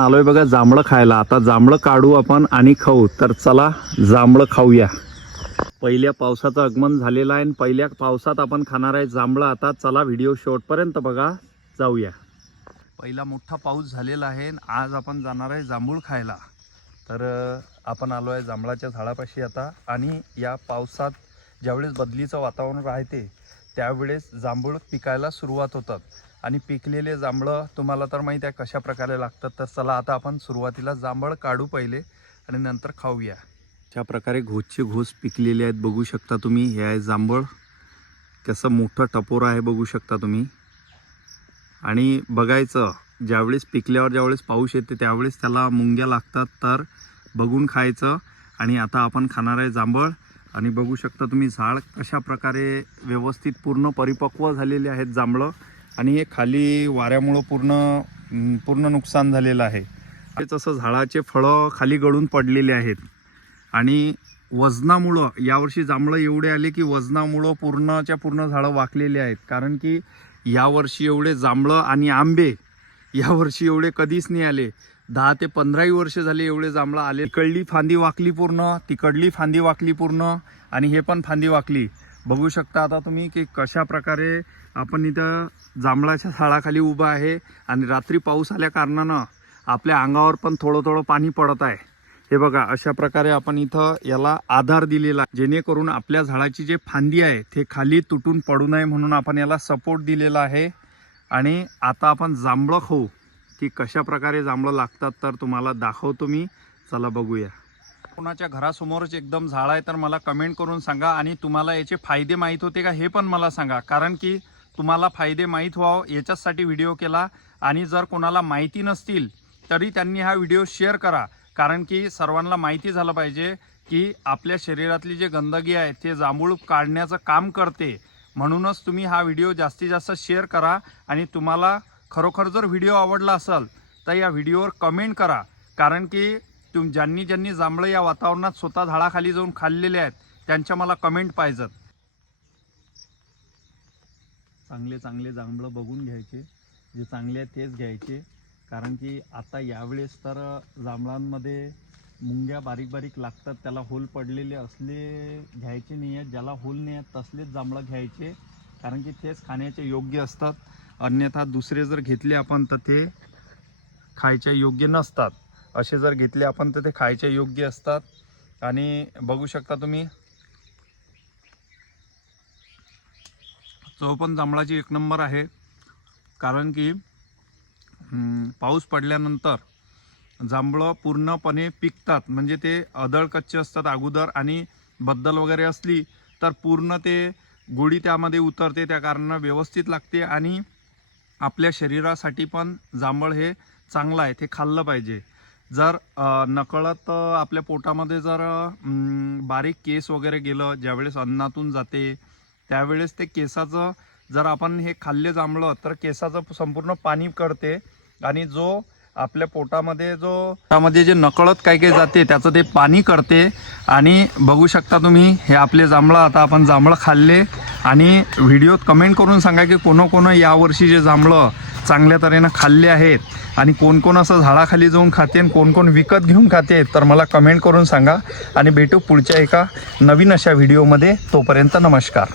आलोय बघा जांभळं खायला। आता जांभळं काढू आपण आणि खाऊ। तर चला जांभळं खाऊया। पहिल्या पावसाचं आगमन झालेलं आहे आणि पहिल्या पावसात आपण खाणार आहे जांभळं। आता चला व्हिडिओ शेवटपर्यंत बघा, जाऊया। पहिला मोठा पाऊस झालेला आहे। आज आपण जाणार आहे जांभूळ खायला। तर आपण आलो आहे जांभळाच्या झाडापाशी आता। आणि या पावसात ज्यावेळेस बदलीचं वातावरण राहते त्यावेळेस जांभूळ पिकायला सुरुवात होतात। आणि पिकलेले जांभळं तुम्हाला तर माहिती आहे कशा प्रकारे लागतात। तर चला आता आपण सुरुवातीला जांभळ काढू पहिले आणि नंतर खाऊया। अशा प्रकारे घोसचे घोस पिकलेले आहेत, बघू शकता तुम्ही। हे आहे जांभळ, कसं मोठं टपोर आहे बघू शकता तुम्ही। आणि बघायचं ज्यावेळेस पिकल्यावर ज्यावेळेस पाऊस येते त्यावेळेस त्याला मुंग्या लागतात, तर बघून खायचं। आणि आता आपण खाणार आहे जांभळ। आणि बघू शकता तुम्ही झाड कशा प्रकारे व्यवस्थित पूर्ण परिपक्व झालेले आहेत जांभळं। आणि हे खाली वाऱ्यामुळं पूर्ण नुकसान झालेलं आहे। तेच असं झाडाचे फळं खाली गळून पडलेले आहेत। आणि वजनामुळं यावर्षी जांभळं एवढे आले की वजनामुळं पूर्णच्या पूर्ण झाडं वाकलेले आहेत। कारण की यावर्षी एवढे जांभळं आणि आंबे यावर्षी एवढे कधीच नाही आले। 10 ते 15 वर्ष झाले एवढे जांभळं आले। इकडली फांदी वाकली पूर्ण, तिकडली फांदी वाकली पूर्ण, आणि हे पण फांदी वाकली। बघू शकता आता तुम्ही की कशा प्रकारे आपण इथं जांभळाच्या झाडाखाली उभा आहे। आणि रात्री पाऊस आल्या कारणानं आपल्या अंगावर पण थोडं पाणी पडत आहे। हे बघा अशा प्रकारे आपण इथं याला आधार दिलेला, जेणेकरून आपल्या झाडाची जे फांदी आहे ते खाली तुटून पडू नये म्हणून आपण याला सपोर्ट दिलेला आहे। आणि आता आपण जांभळं खाऊ की कशा प्रकारे जांभळं लागतात तर तुम्हाला दाखवतो मी। चला बघूया। कोणाच्या घरासमोरच एकदम झाड आहे तर मला कमेंट करून सांगा। आणि तुम्हाला याचे फायदे माहीत होते का हे पण मला सांगा, कारण की तुम्हाला फायदे माहीत व्हावं याच्यासाठी व्हिडिओ केला। आणि जर कोणाला माहिती नसतील तरी त्यांनी हा व्हिडिओ शेअर करा, कारण की सर्वांना माहिती झालं पाहिजे की आपल्या शरीरातली जे गंदगी आहे ते जांभूळ काढण्याचं काम करते। म्हणूनच तुम्ही हा व्हिडिओ जास्तीत जास्त शेअर करा। आणि तुम्हाला खरोखर जर व्हिडिओ आवडला असेल तर या व्हिडिओवर कमेंट करा, कारण की ज्यांनी जांभळं या वातावरणात स्वतः झाडाखाली जाऊन खाल्लेले आहेत त्यांच्या मला कमेंट पाहिजेत। चांगले जांभळं बघून घ्यायचे, जे चांगले आहेत तेच घ्यायचे, कारण की आता यावेळेस तर जांभळांमध्ये मुंग्या बारीक लागतात। त्याला होल पडलेले असले घ्यायचे नाही आहेत, ज्याला होल नाही आहेत तसलेच जांभळं घ्यायचे, कारण की तेच खाण्याचे योग्य असतात। अन्यथा दुसरे जर घेतले आपण तर ते खायच्या योग्य नसतात। असे जर घेतले आपण तर ते खायच्या योग्य असतात। आणि बघू शकता तुम्ही चव पण जांभळाची एक नंबर आहे, कारण की पाऊस पडल्यानंतर जांभळं पूर्णपणे पिकतात, म्हणजे ते अदळ कच्चे असतात अगोदर, आणि बद्दल वगैरे असली तर पूर्ण ते गोळी त्यामध्ये उतरते, त्या कारणानं व्यवस्थित लागते। आणि आपल्या शरीरासाठी पण जांभळ हे चांगलं आहे, ते खाल्लं पाहिजे। जर नकळत आपल्या पोटामध्ये जर बारीक केस वगैरे गेलं, ज्यावेळेस अन्नातून जाते त्यावेळेस ते केसाचं जर आपण हे खाल्ले जांभळं तर केसाचं संपूर्ण पाणी करते। आणि जो आपल्या पोटामध्ये जे नकळत काही जाते त्याचं ते पाणी करते। आणि बघू शकता तुम्ही हे आपले जांभळं, आता आपण जांभळं खाल्ले। आणि व्हिडिओत कमेंट करून सांगा की कोण यावर्षी जे जांभळं चांगल्या तऱ्हेनं खाल्ले आहेत, आणि कोण असं झाडाखाली जाऊन खाते आणि कोण विकत घेऊन खाते, तर मला कमेंट करून सांगा। आणि भेटू पुढच्या एका नवीन अशा व्हिडिओमध्ये। तोपर्यंत नमस्कार।